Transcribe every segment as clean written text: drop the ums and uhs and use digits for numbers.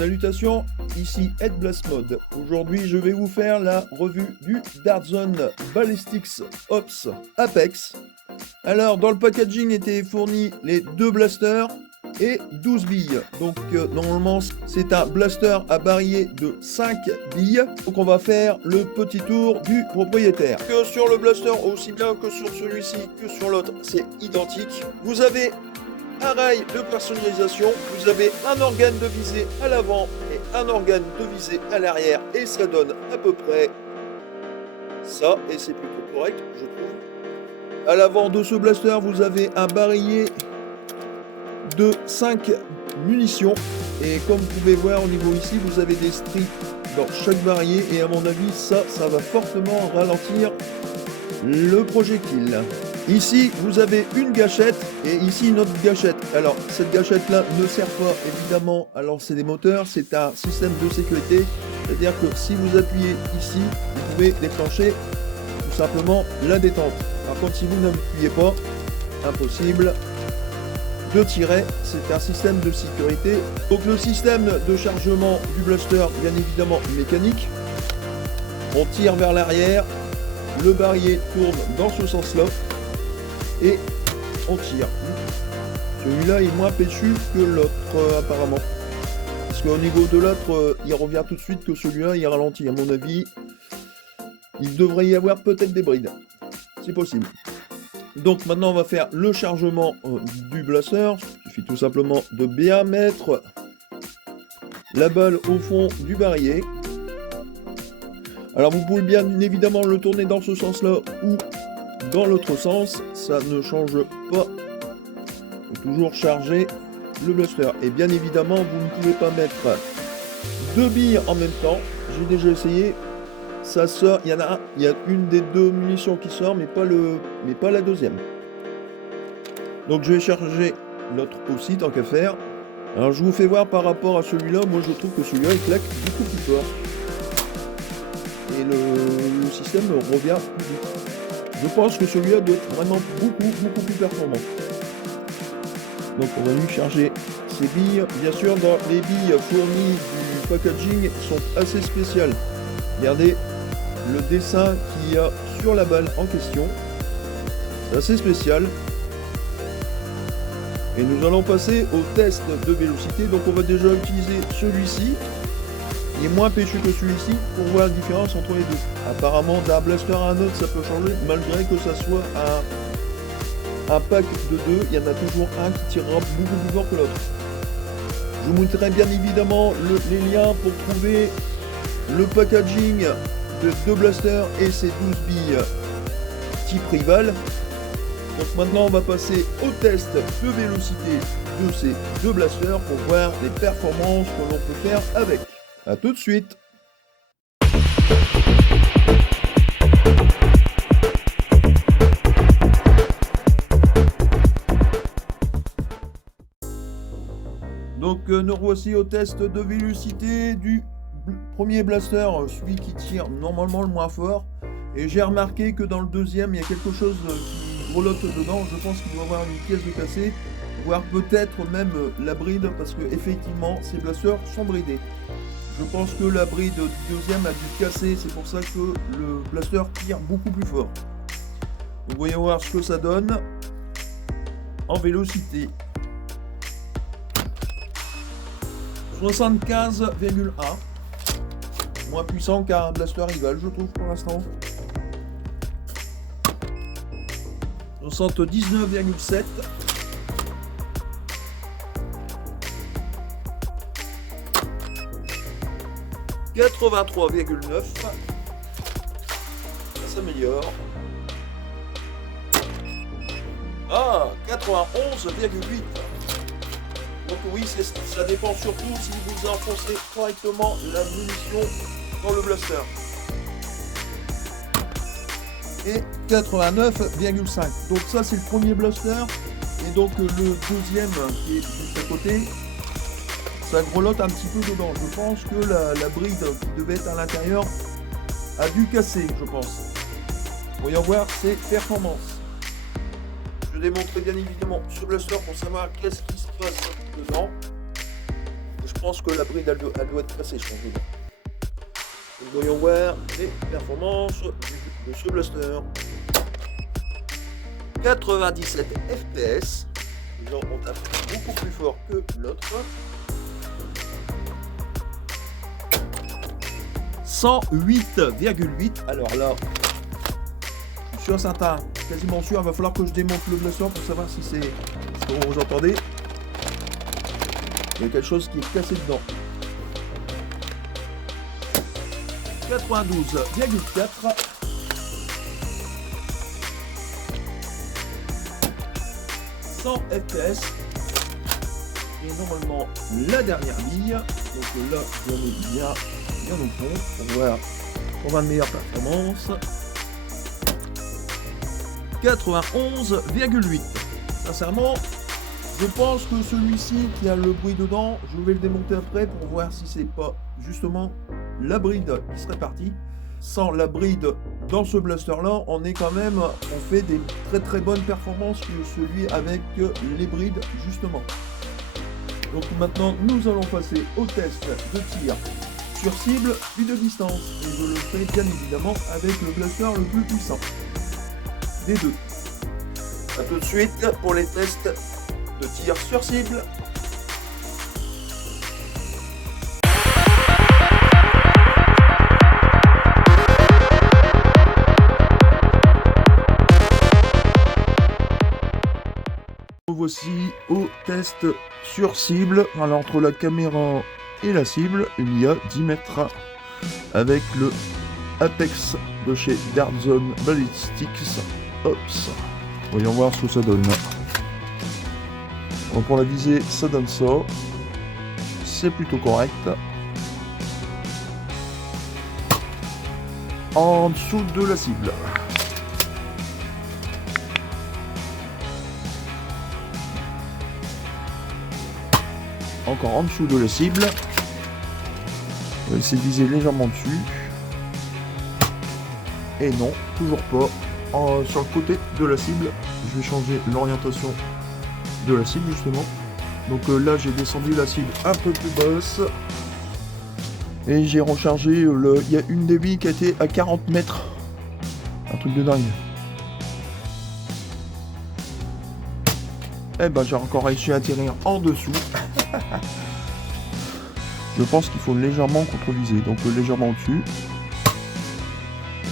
Salutations, ici Ed Blast Mode. Aujourd'hui, je vais vous faire la revue du Dartzone Ballistics Ops Apex. Alors, dans le packaging étaient fournis les deux blasters et 12 billes. Donc, normalement, c'est un blaster à barillet de 5 billes. Donc, on va faire le petit tour du propriétaire. Que sur le blaster, aussi bien que sur celui-ci que sur l'autre, c'est identique. Vous avez un rail de personnalisation, vous avez un organe de visée à l'avant et un organe de visée à l'arrière, et ça donne à peu près ça, et c'est plutôt correct, je trouve. À l'avant de ce blaster, vous avez un barillet de 5 munitions, et comme vous pouvez voir au niveau ici, vous avez des strips dans chaque barillet, et à mon avis, ça va fortement ralentir le projectile. Ici, vous avez une gâchette et ici une autre gâchette. Alors, cette gâchette-là ne sert pas évidemment à lancer des moteurs, c'est un système de sécurité. C'est-à-dire que si vous appuyez ici, vous pouvez déclencher tout simplement la détente. Par contre, si vous n'appuyez pas, impossible de tirer. C'est un système de sécurité. Donc, le système de chargement du blaster, bien évidemment mécanique. On tire vers l'arrière, le barillet tourne dans ce sens-là. Et on tire. Celui-là est moins péchu que l'autre apparemment. Parce qu'au niveau de l'autre, il revient tout de suite que celui-là il ralentit. À mon avis, il devrait y avoir peut-être des brides. C'est possible. Donc maintenant on va faire le chargement du blaster. Il suffit tout simplement de bien mettre la balle au fond du barillet. Alors vous pouvez bien évidemment le tourner dans ce sens-là ou dans l'autre sens, ça ne change pas. Il faut toujours charger le blaster. Et bien évidemment, vous ne pouvez pas mettre deux billes en même temps. J'ai déjà essayé. Ça sort, il y en a un, il y a une des deux munitions qui sort, mais pas la deuxième. Donc je vais charger l'autre aussi, tant qu'à faire. Alors je vous fais voir par rapport à celui-là. Moi je trouve que celui-là il claque beaucoup plus fort. Et le système revient plus vite. Je pense que celui-là doit être vraiment beaucoup plus performant. Donc on va lui charger ces billes. Bien sûr, dans les billes fournies du packaging sont assez spéciales. Regardez le dessin qu'il y a sur la balle en question. C'est assez spécial. Et nous allons passer au test de vélocité. Donc on va déjà utiliser celui-ci. Il est moins péchu que celui-ci pour voir la différence entre les deux. Apparemment d'un blaster à un autre ça peut changer malgré que ça soit un pack de deux, il y en a toujours un qui tirera beaucoup plus fort que l'autre. Je vous mettrai bien évidemment les liens pour trouver le packaging de deux blasters et ces 12 billes type rival. Donc maintenant on va passer au test de vélocité de ces deux blasters pour voir les performances que l'on peut faire avec. A tout de suite. Donc nous revoici au test de vélocité du premier blaster, celui qui tire normalement le moins fort. Et j'ai remarqué que dans le deuxième, il y a quelque chose qui grelotte dedans. Je pense qu'il doit y avoir une pièce de cassé, voire peut-être même la bride, parce que effectivement ces blasters sont bridés. Je pense que la bride du deuxième a dû casser, c'est pour ça que le blaster tire beaucoup plus fort. Donc voyons voir ce que ça donne en vélocité. 75,1, moins puissant qu'un blaster rival, je trouve pour l'instant. 79,7. « 83,9 » ça s'améliore. Ah, 91,8. Donc oui, ça dépend surtout si vous enfoncez correctement la munition dans le blaster. Et 89,5. Donc ça c'est le premier blaster. Et donc le deuxième qui est juste à côté, ça grelotte un petit peu dedans. Je pense que la bride qui devait être à l'intérieur a dû casser, je pense. Voyons voir ses performances. Je démontrer bien évidemment ce blaster pour savoir qu'est-ce qui se passe dedans. Je pense que la bride elle doit être assez changée. Voyons voir les performances de ce blaster. 97 FPS. Genre on tape beaucoup plus fort que l'autre. 108,8. Alors là, je suis sûr certain, quasiment sûr, il va falloir que je démonte le blaster pour savoir si c'est ce que vous entendez. Il y a quelque chose qui est cassé dedans. 92,4. 100 FPS. Et normalement la dernière ligne. Donc là, on est bien au fond pour voir pour avoir de meilleures performances. 91,8. Sincèrement, je pense que celui-ci qui a le bruit dedans, je vais le démonter après pour voir si c'est pas justement la bride qui serait partie. Sans la bride dans ce blaster là, on fait des très bonnes performances que celui avec les brides justement. Donc maintenant nous allons passer au test de tir sur cible puis de distance, et je le ferai bien évidemment avec le blaster le plus puissant des deux. A tout de suite pour les tests de tir sur cible. Voici au test sur cible. Alors entre la caméra et la cible, il y a 10 mètres avec le Apex de chez Dardzone Ballistics Ops. Voyons voir ce que ça donne. Donc pour la visée, ça donne ça. C'est plutôt correct. En dessous de la cible. Encore en dessous de la cible. On va essayer de viser légèrement dessus. Et non, toujours pas. Sur le côté de la cible, je vais changer l'orientation de la cible justement. Donc là j'ai descendu la cible un peu plus basse. Et j'ai rechargé il y a une des billes qui a été à 40 mètres. Un truc de dingue. Eh ben j'ai encore réussi à atterrir en dessous. Je pense qu'il faut légèrement contre-viser. Donc légèrement au-dessus.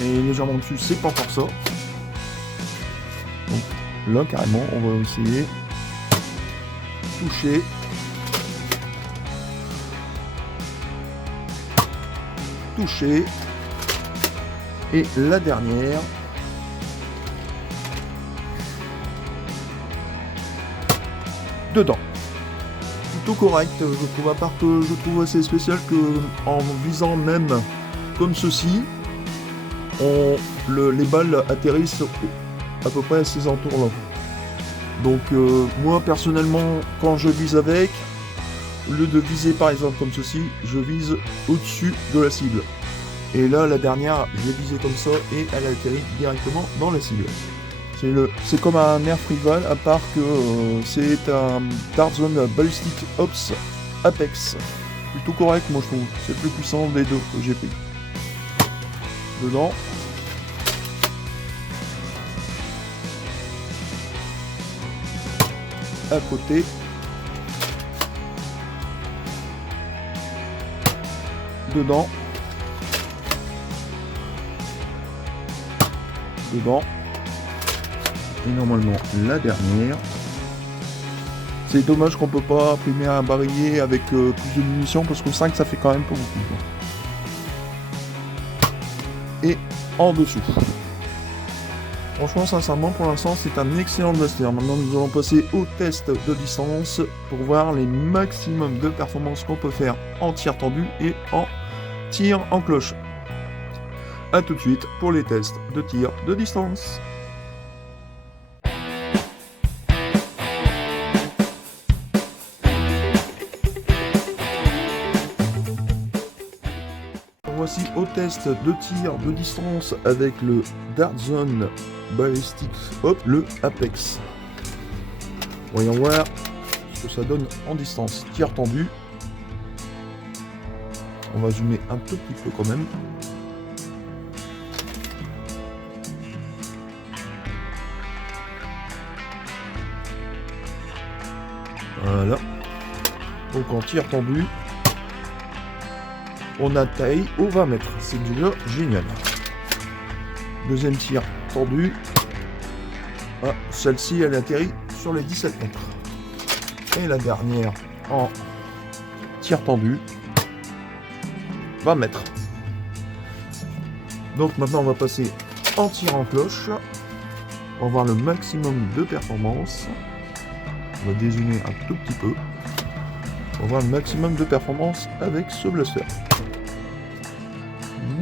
Et légèrement au-dessus, c'est pas encore ça. Donc là carrément, on va essayer. Toucher. Toucher. Et la dernière. Dedans. Plutôt correct, je trouve, à part que je trouve assez spécial que en visant même comme ceci, les balles atterrissent à peu près à ces entours-là. Donc moi personnellement, quand je vise avec, au lieu de viser par exemple comme ceci, je vise au-dessus de la cible. Et là, la dernière, je l'ai visée comme ça et elle a atterri directement dans la cible. C'est comme un air rival, à part que c'est un Dardzone Ballistic Ops Apex. Plutôt correct, moi je trouve. C'est le plus puissant des deux que j'ai pris. Dedans. À côté. Dedans. Dedans. Et normalement la dernière. C'est dommage qu'on peut pas imprimer un barillet avec plus de munitions parce que 5 ça fait quand même pas beaucoup. Et en dessous. Franchement, sincèrement, pour l'instant, c'est un excellent blaster. Maintenant, nous allons passer au test de distance pour voir les maximums de performances qu'on peut faire en tir tendu et en tir en cloche. A tout de suite pour les tests de tir de distance. Voici au test de tir de distance avec le Dardzone Ballistics Ops, le Apex. Voyons voir ce que ça donne en distance. Tir tendu. On va zoomer un tout petit peu quand même. Voilà. Donc en tir tendu, on atterrit au 20 mètres. C'est déjà génial. Deuxième tir tendu. Ah, celle-ci, elle atterrit sur les 17 mètres. Et la dernière en tir tendu. 20 mètres. Donc maintenant, on va passer en tir en cloche. On va voir le maximum de performance. On va dézoomer un tout petit peu. On va voir le maximum de performance avec ce blaster.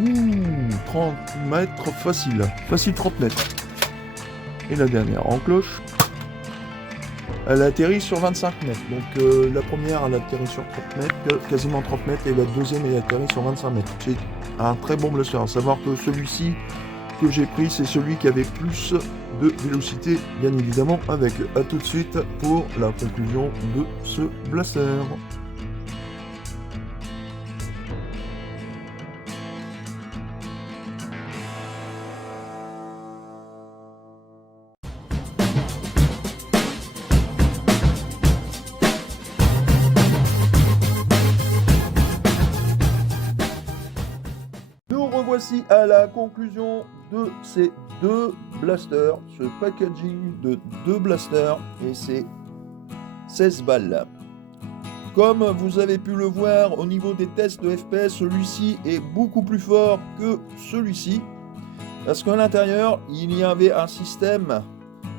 Ouh, 30 mètres facile. Facile 30 mètres. Et la dernière en cloche. Elle atterrit sur 25 mètres. Donc la première, elle atterrit sur 30 mètres, quasiment 30 mètres. Et la deuxième, elle atterrit sur 25 mètres. C'est un très bon blaster. À savoir que celui-ci que j'ai pris, c'est celui qui avait plus de vélocité, bien évidemment, avec. A tout de suite pour la conclusion de ce blaster. Nous revoici à la conclusion de ces deux blasters, ce packaging de deux blasters, et c'est 16 balles. Comme vous avez pu le voir au niveau des tests de FPS, celui-ci est beaucoup plus fort que celui-ci, parce qu'à l'intérieur, il y avait un système,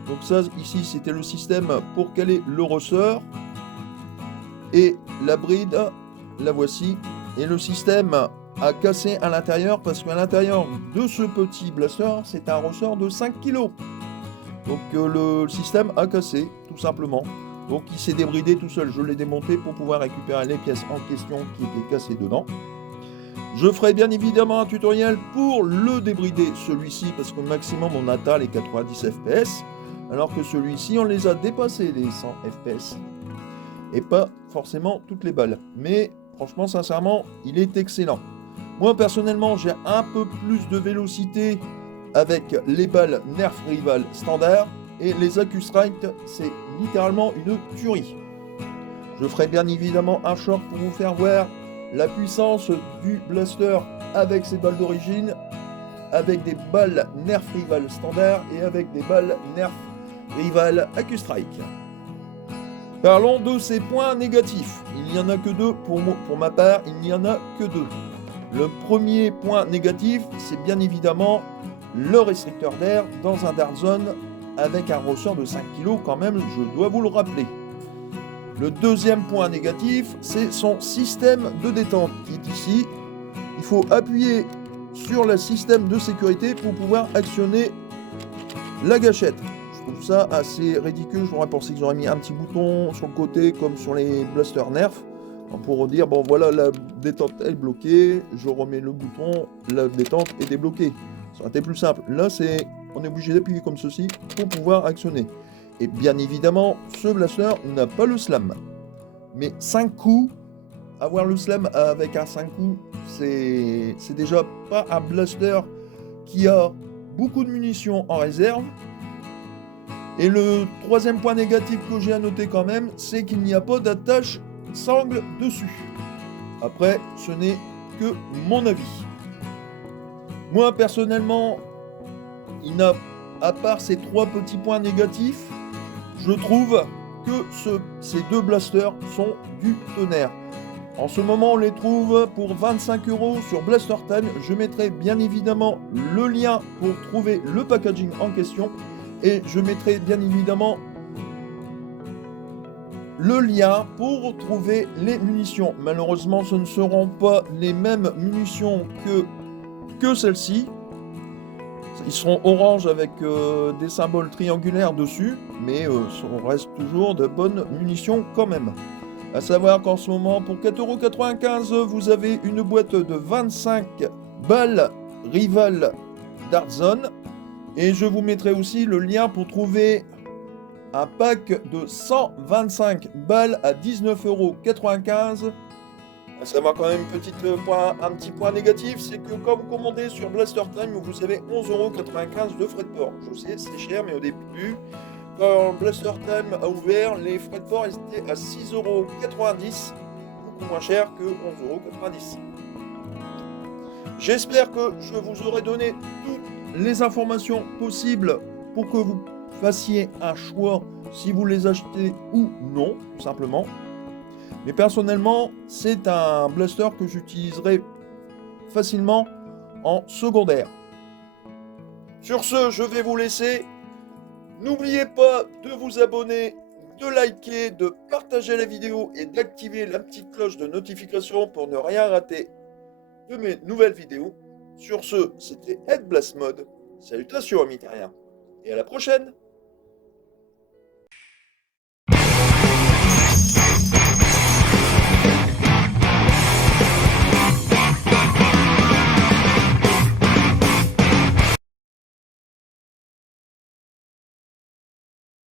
donc ça ici c'était le système pour caler le ressort, et la bride, la voici, et le système a cassé à l'intérieur parce qu'à l'intérieur de ce petit blaster, c'est un ressort de 5 kg. Donc le système a cassé, tout simplement. Donc il s'est débridé tout seul. Je l'ai démonté pour pouvoir récupérer les pièces en question qui étaient cassées dedans. Je ferai bien évidemment un tutoriel pour le débrider, celui-ci, parce qu'au maximum on atteint les 90 fps, alors que celui-ci on les a dépassés les 100 fps. Et pas forcément toutes les balles. Mais franchement, sincèrement, il est excellent. Moi, personnellement, j'ai un peu plus de vélocité avec les balles Nerf Rival standard. Et les Accusrite, c'est littéralement une tuerie. Je ferai bien évidemment un short pour vous faire voir la puissance du blaster avec ses balles d'origine, avec des balles Nerf Rival standard et avec des balles Nerf Rival Accustrike. Parlons de ses points négatifs. Il n'y en a que deux pour ma part, il n'y en a que deux. Le premier point négatif, c'est bien évidemment le restricteur d'air dans un Dart Zone avec un ressort de 5 kg quand même, je dois vous le rappeler. Le deuxième point négatif, c'est son système de détente qui est ici. Il faut appuyer sur le système de sécurité pour pouvoir actionner la gâchette. Je trouve ça assez ridicule. J'aurais pensé qu'ils auraient mis un petit bouton sur le côté comme sur les blasters Nerf pour dire bon voilà, la détente est bloquée, je remets le bouton, la détente est débloquée. Ça aurait été plus simple. Là, on est obligé d'appuyer comme ceci pour pouvoir actionner. Et bien évidemment, ce blaster n'a pas le slam. Mais 5 coups, avoir le slam avec un 5 coups, c'est déjà pas un blaster qui a beaucoup de munitions en réserve. Et le troisième point négatif que j'ai à noter quand même, c'est qu'il n'y a pas d'attache sangle dessus. Après, ce n'est que mon avis. Moi, personnellement, à part ces trois petits points négatifs, je trouve que ces deux blasters sont du tonnerre. En ce moment, on les trouve pour 25 € sur Blaster Time. Je mettrai bien évidemment le lien pour trouver le packaging en question. Et je mettrai bien évidemment le lien pour trouver les munitions. Malheureusement, ce ne seront pas les mêmes munitions que celles-ci. Ils seront orange avec des symboles triangulaires dessus, mais on reste toujours de bonnes munitions quand même. A savoir qu'en ce moment, pour 4,95 €, vous avez une boîte de 25 balles Rival Dart Zone. Et je vous mettrai aussi le lien pour trouver un pack de 125 balles à 19,95 € À savoir quand même un petit point négatif, c'est que quand vous commandez sur Blaster Time, vous avez 11,95 € de frais de port. Je sais, c'est cher, mais au début, quand Blaster Time a ouvert, les frais de port étaient à 6,90 €, beaucoup moins cher que 11,90 €. J'espère que je vous aurai donné toutes les informations possibles pour que vous fassiez un choix si vous les achetez ou non, tout simplement. Mais personnellement, c'est un blaster que j'utiliserai facilement en secondaire. Sur ce, je vais vous laisser. N'oubliez pas de vous abonner, de liker, de partager la vidéo et d'activer la petite cloche de notification pour ne rien rater de mes nouvelles vidéos. Sur ce, c'était Ed Blast Mode. Salutations amis terriens et à la prochaine!